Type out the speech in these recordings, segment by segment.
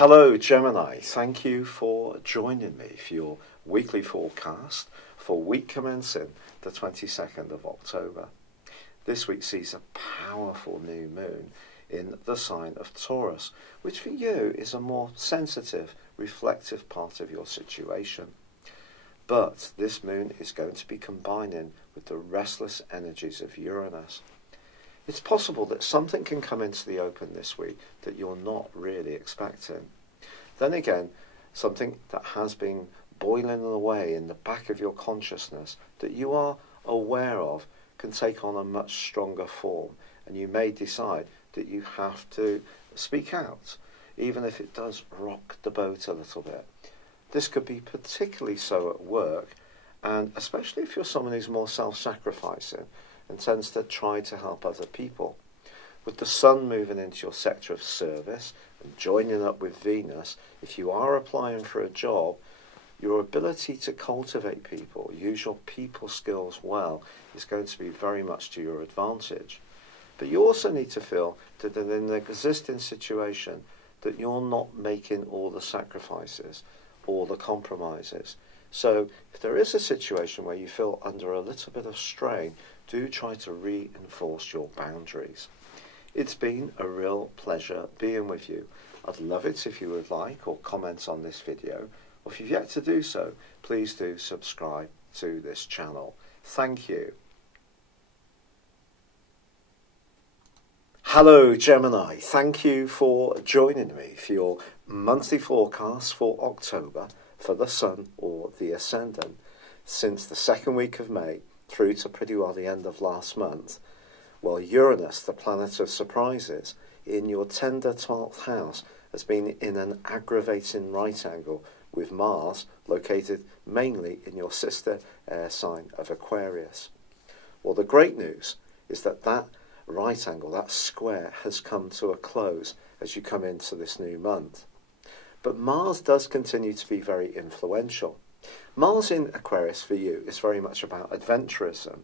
Hello Gemini, thank you for joining me for your weekly forecast for week commencing the 22nd of October. This week sees a powerful new moon in the sign of Taurus, which for you is a more sensitive, reflective part of your situation. But this moon is going to be combining with the restless energies of Uranus. It's possible that something can come into the open this week that you're not really expecting. Then again, something that has been boiling away in the back of your consciousness that you are aware of can take on a much stronger form, and you may decide that you have to speak out, even if it does rock the boat a little bit. This could be particularly so at work, and especially if you're someone who's more self-sacrificing and tends to try to help other people. With the sun moving into your sector of service and joining up with Venus, if you are applying for a job, your ability to cultivate people, use your people skills well, is going to be very much to your advantage. But you also need to feel that in an existing situation that you're not making all the sacrifices or the compromises. So if there is a situation where you feel under a little bit of strain, do try to reinforce your boundaries. It's been a real pleasure being with you. I'd love it if you would like or comment on this video, or if you've yet to do so, please do subscribe to this channel. Thank you. Hello Gemini, thank you for joining me for your monthly forecast for October for the Sun or the Ascendant. Since the second week of May through to pretty well the end of last month, well, Uranus, the planet of surprises, in your tender 12th house has been in an aggravating right angle with Mars located mainly in your sister air sign of Aquarius. Well, the great news is that that right angle, that square, has come to a close as you come into this new month. But Mars does continue to be very influential. Mars in Aquarius for you is very much about adventurism,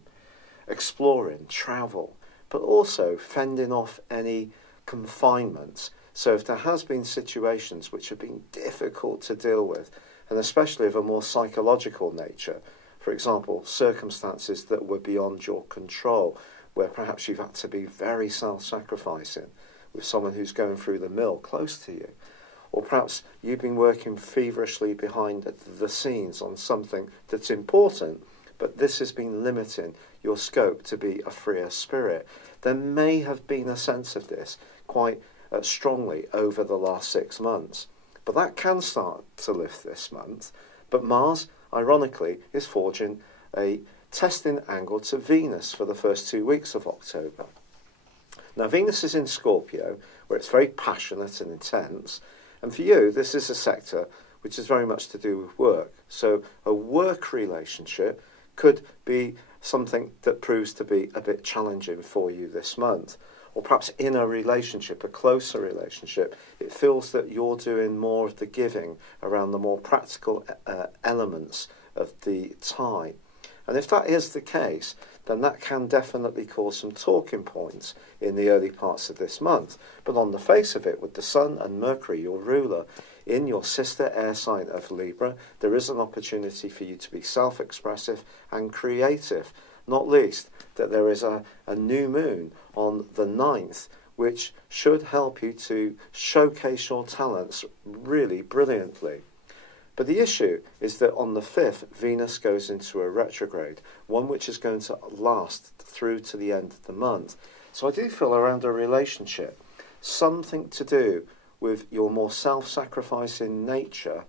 exploring, travel, but also fending off any confinements. So if there has been situations which have been difficult to deal with, and especially of a more psychological nature, for example, circumstances that were beyond your control, where perhaps you've had to be very self-sacrificing with someone who's going through the mill close to you, or perhaps you've been working feverishly behind the scenes on something that's important, but this has been limiting your scope to be a freer spirit. There may have been a sense of this quite strongly over the last 6 months, but that can start to lift this month. But Mars, ironically, is forging a testing angle to Venus for the first 2 weeks of October. Now, Venus is in Scorpio, where it's very passionate and intense, and for you, this is a sector which is very much to do with work. So a work relationship could be something that proves to be a bit challenging for you this month. Or perhaps in a relationship, a closer relationship, it feels that you're doing more of the giving around the more practical elements of the tie. And if that is the case, then that can definitely cause some talking points in the early parts of this month. But on the face of it, with the Sun and Mercury, your ruler, in your sister air sign of Libra, there is an opportunity for you to be self-expressive and creative. Not least that there is a new moon on the 9th, which should help you to showcase your talents really brilliantly. But the issue is that on the 5th, Venus goes into a retrograde, one which is going to last through to the end of the month. So I do feel around a relationship, something to do with your more self-sacrificing nature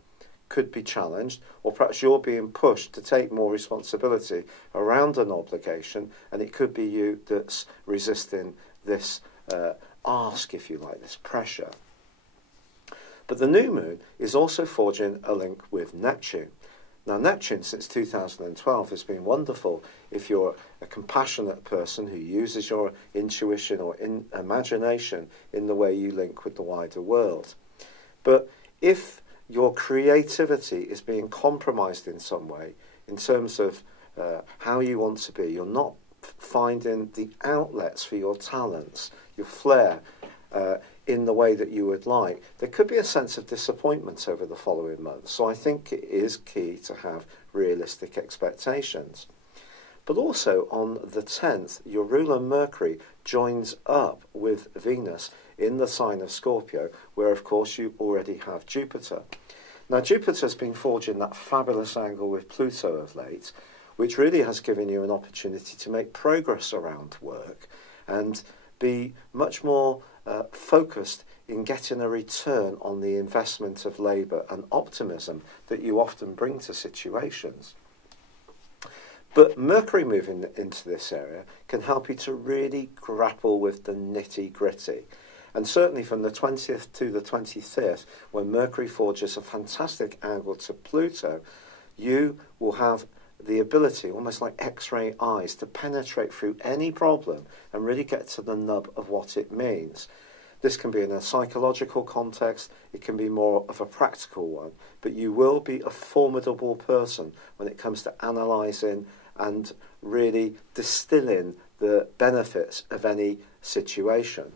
could be challenged, or perhaps you're being pushed to take more responsibility around an obligation, and it could be you that's resisting this ask, if you like, this pressure. But the new moon is also forging a link with Neptune. Now, Neptune, since 2012, has been wonderful if you're a compassionate person who uses your intuition or imagination in the way you link with the wider world. But if your creativity is being compromised in some way, in terms of how you want to be, you're not finding the outlets for your talents, your flair, in the way that you would like, there could be a sense of disappointment over the following month. So I think it is key to have realistic expectations. But also on the 10th, your ruler Mercury joins up with Venus in the sign of Scorpio, where of course you already have Jupiter. Now Jupiter's been forging that fabulous angle with Pluto of late, which really has given you an opportunity to make progress around work and be much more focused in getting a return on the investment of labour and optimism that you often bring to situations. But Mercury moving into this area can help you to really grapple with the nitty-gritty. And certainly from the 20th to the 25th, when Mercury forges a fantastic angle to Pluto, you will have the ability, almost like X-ray eyes, to penetrate through any problem and really get to the nub of what it means. This can be in a psychological context, it can be more of a practical one, but you will be a formidable person when it comes to analysing and really distilling the benefits of any situation.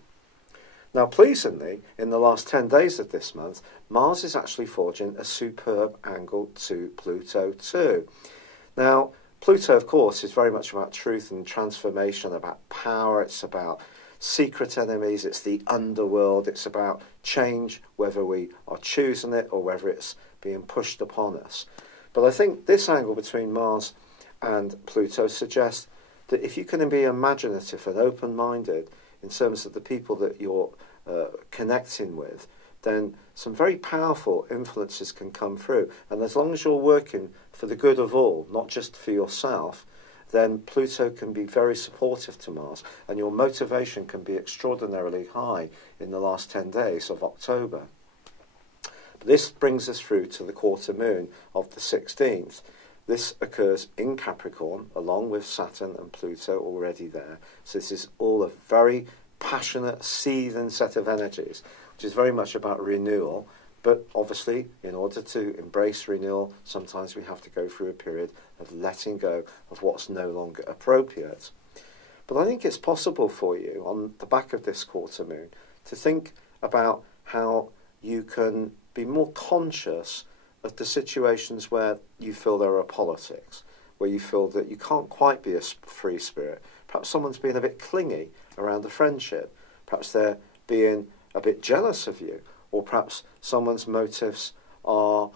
Now, pleasingly, in the last 10 days of this month, Mars is actually forging a superb angle to Pluto too. Now, Pluto, of course, is very much about truth and transformation, about power, it's about secret enemies, it's the underworld, it's about change, whether we are choosing it or whether it's being pushed upon us. But I think this angle between Mars and Pluto suggests that if you can be imaginative and open-minded in terms of the people that you're connecting with, then some very powerful influences can come through. And as long as you're working for the good of all, not just for yourself, then Pluto can be very supportive to Mars, and your motivation can be extraordinarily high in the last 10 days of October. But this brings us through to the quarter moon of the 16th. This occurs in Capricorn, along with Saturn and Pluto already there. So this is all a very passionate, seething set of energies, which is very much about renewal. But obviously, in order to embrace renewal, sometimes we have to go through a period of letting go of what's no longer appropriate. But I think it's possible for you, on the back of this quarter moon, to think about how you can be more conscious of the situations where you feel there are politics, where you feel that you can't quite be a free spirit. Perhaps someone's being a bit clingy around a friendship. Perhaps they're being a bit jealous of you. Or perhaps someone's motives are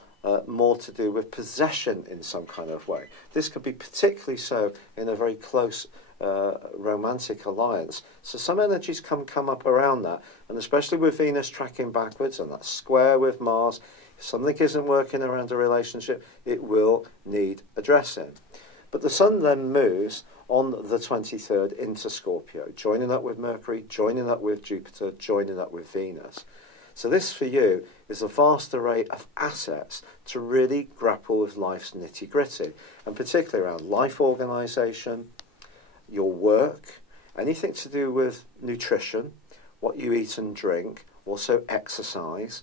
more to do with possession in some kind of way. This could be particularly so in a very close romantic alliance. So some energies come up around that, and especially with Venus tracking backwards and that square with Mars, if something isn't working around a relationship, it will need addressing. But the Sun then moves on the 23rd into Scorpio, joining up with Mercury, joining up with Jupiter, joining up with Venus. So this for you is a vast array of assets to really grapple with life's nitty-gritty, and particularly around life organisation, your work, anything to do with nutrition, what you eat and drink, also exercise,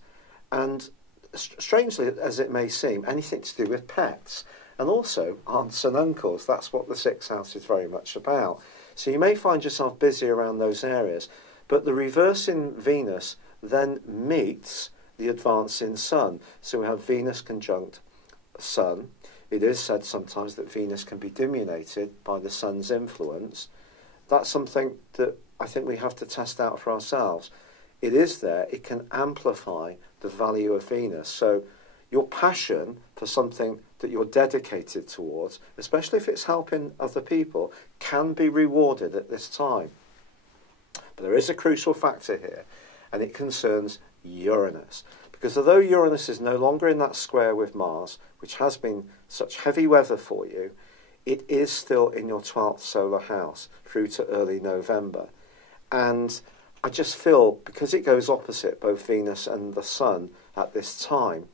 and strangely as it may seem, anything to do with pets, and also aunts and uncles. That's what the sixth house is very much about. So you may find yourself busy around those areas, but the reversing Venus then meets the advancing Sun. So we have Venus conjunct Sun. It is said sometimes that Venus can be diminuted by the Sun's influence. That's something that I think we have to test out for ourselves. It is there. It can amplify the value of Venus. So your passion for something that you're dedicated towards, especially if it's helping other people, can be rewarded at this time. But there is a crucial factor here, and it concerns Uranus. Because although Uranus is no longer in that square with Mars, which has been such heavy weather for you, it is still in your 12th solar house through to early November. And I just feel, because it goes opposite both Venus and the Sun at this time,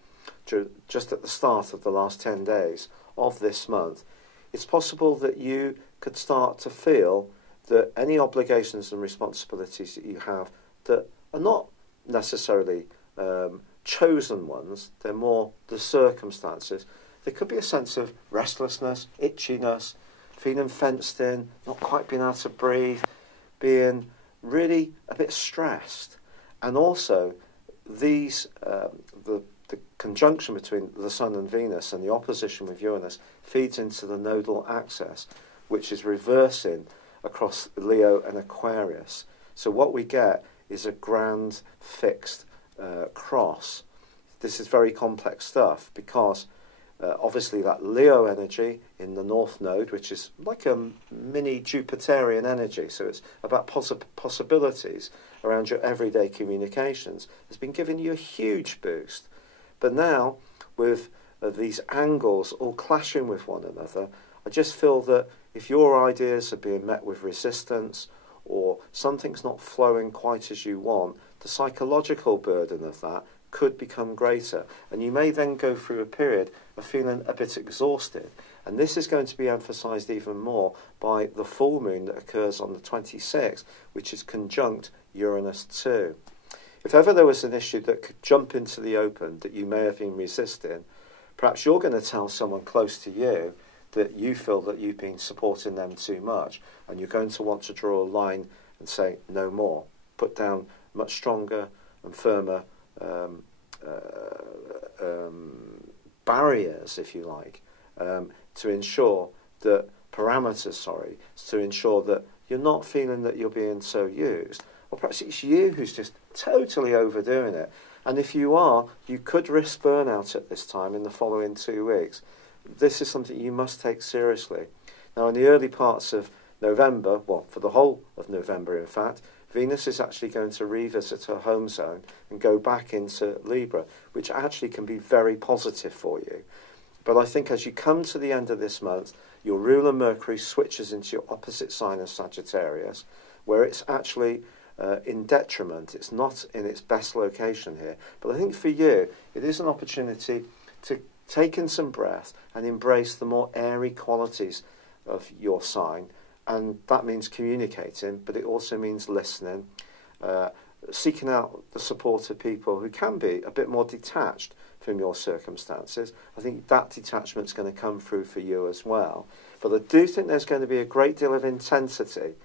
just at the start of the last 10 days of this month, it's possible that you could start to feel that any obligations and responsibilities that you have that are not necessarily chosen ones, they're more the circumstances. There could be a sense of restlessness, itchiness, feeling fenced in, not quite being able to breathe, being really a bit stressed. And also, these the conjunction between the Sun and Venus and the opposition with Uranus feeds into the nodal axis, which is reversing across Leo and Aquarius. So what we get is a grand fixed cross. This is very complex stuff because obviously that Leo energy in the North Node, which is like a mini Jupiterian energy, so it's about possibilities around your everyday communications, has been giving you a huge boost. But now, with these angles all clashing with one another, I just feel that if your ideas are being met with resistance or something's not flowing quite as you want, the psychological burden of that could become greater. And you may then go through a period of feeling a bit exhausted. And this is going to be emphasised even more by the full moon that occurs on the 26th, which is conjunct Uranus 2. If ever there was an issue that could jump into the open that you may have been resisting, perhaps you're going to tell someone close to you that you feel that you've been supporting them too much, and you're going to want to draw a line and say no more. Put down much stronger and firmer barriers, if you like, to ensure that to ensure that you're not feeling that you're being so used. Or perhaps it's you who's just totally overdoing it. And if you are, you could risk burnout at this time in the following 2 weeks. This is something you must take seriously. Now, in the early parts of November, well, for the whole of November, in fact, Venus is actually going to revisit her home zone and go back into Libra, which actually can be very positive for you. But I think as you come to the end of this month, your ruler Mercury switches into your opposite sign of Sagittarius, where it's actually in detriment. It's not in its best location here. But I think for you, it is an opportunity to take in some breath and embrace the more airy qualities of your sign. And that means communicating, but it also means listening, seeking out the support of people who can be a bit more detached from your circumstances. I think that detachment's going to come through for you as well. But I do think there's going to be a great deal of intensity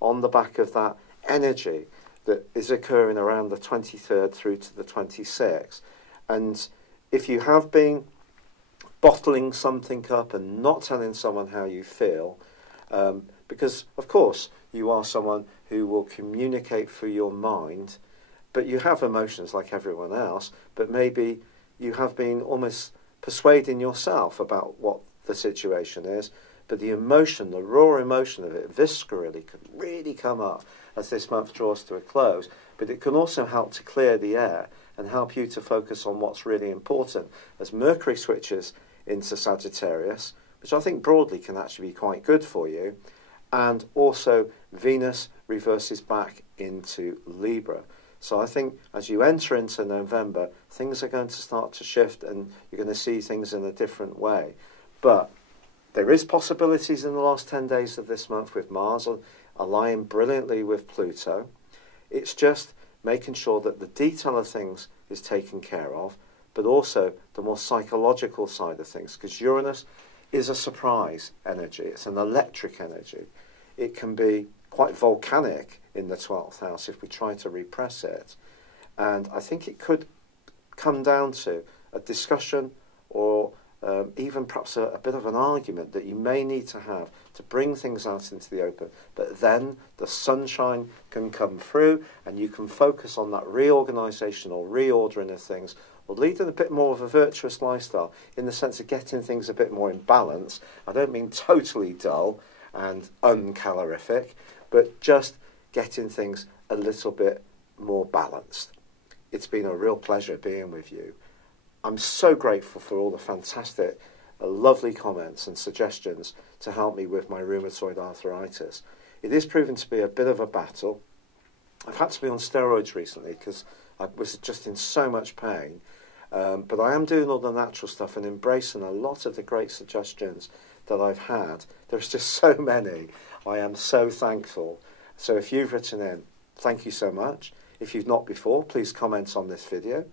on the back of that energy that is occurring around the 23rd through to the 26th. And if you have been bottling something up and not telling someone how you feel, because, of course, you are someone who will communicate through your mind, but you have emotions like everyone else, but maybe you have been almost persuading yourself about what the situation is, but the emotion, the raw emotion of it, viscerally, could really come up as this month draws to a close. But it can also help to clear the air and help you to focus on what's really important as Mercury switches into Sagittarius, which I think broadly can actually be quite good for you. And also Venus reverses back into Libra. So I think as you enter into November, things are going to start to shift and you're going to see things in a different way. But there is possibilities in the last 10 days of this month with Mars aligning brilliantly with Pluto. It's just making sure that the detail of things is taken care of, but also the more psychological side of things, because Uranus is a surprise energy. It's an electric energy. It can be quite volcanic in the 12th house if we try to repress it. And I think it could come down to a discussion or even perhaps a bit of an argument that you may need to have to bring things out into the open. But then the sunshine can come through and you can focus on that reorganisation or reordering of things, or leading a bit more of a virtuous lifestyle in the sense of getting things a bit more in balance. I don't mean totally dull and uncalorific, but just getting things a little bit more balanced. It's been a real pleasure being with you. I'm so grateful for all the fantastic, lovely comments and suggestions to help me with my rheumatoid arthritis. It is proving to be a bit of a battle. I've had to be on steroids recently because I was just in so much pain. But I am doing all the natural stuff and embracing a lot of the great suggestions that I've had. There's just so many. I am so thankful. So if you've written in, thank you so much. If you've not before, please comment on this video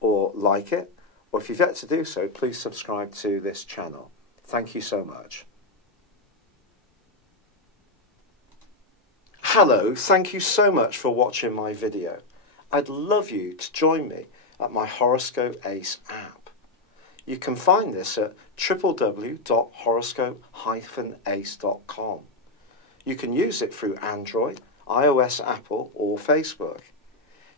or like it. Or if you've yet to do so, please subscribe to this channel. Thank you so much. Hello, thank you so much for watching my video. I'd love you to join me at my Horoscope Ace app. You can find this at www.horoscope-ace.com. You can use it through Android, iOS, Apple or Facebook.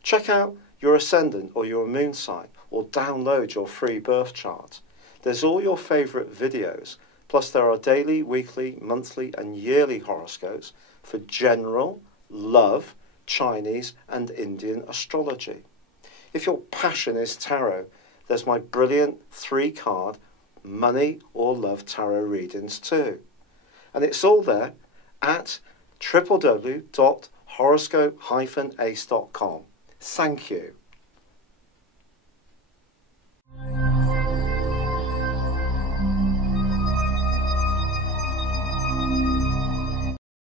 Check out your ascendant or your moon sign or download your free birth chart. There's all your favourite videos, plus there are daily, weekly, monthly and yearly horoscopes for general, love, Chinese and Indian astrology. If your passion is tarot, there's my brilliant 3-card money or love tarot readings too. And it's all there at www.horoscope-ace.com. Thank you.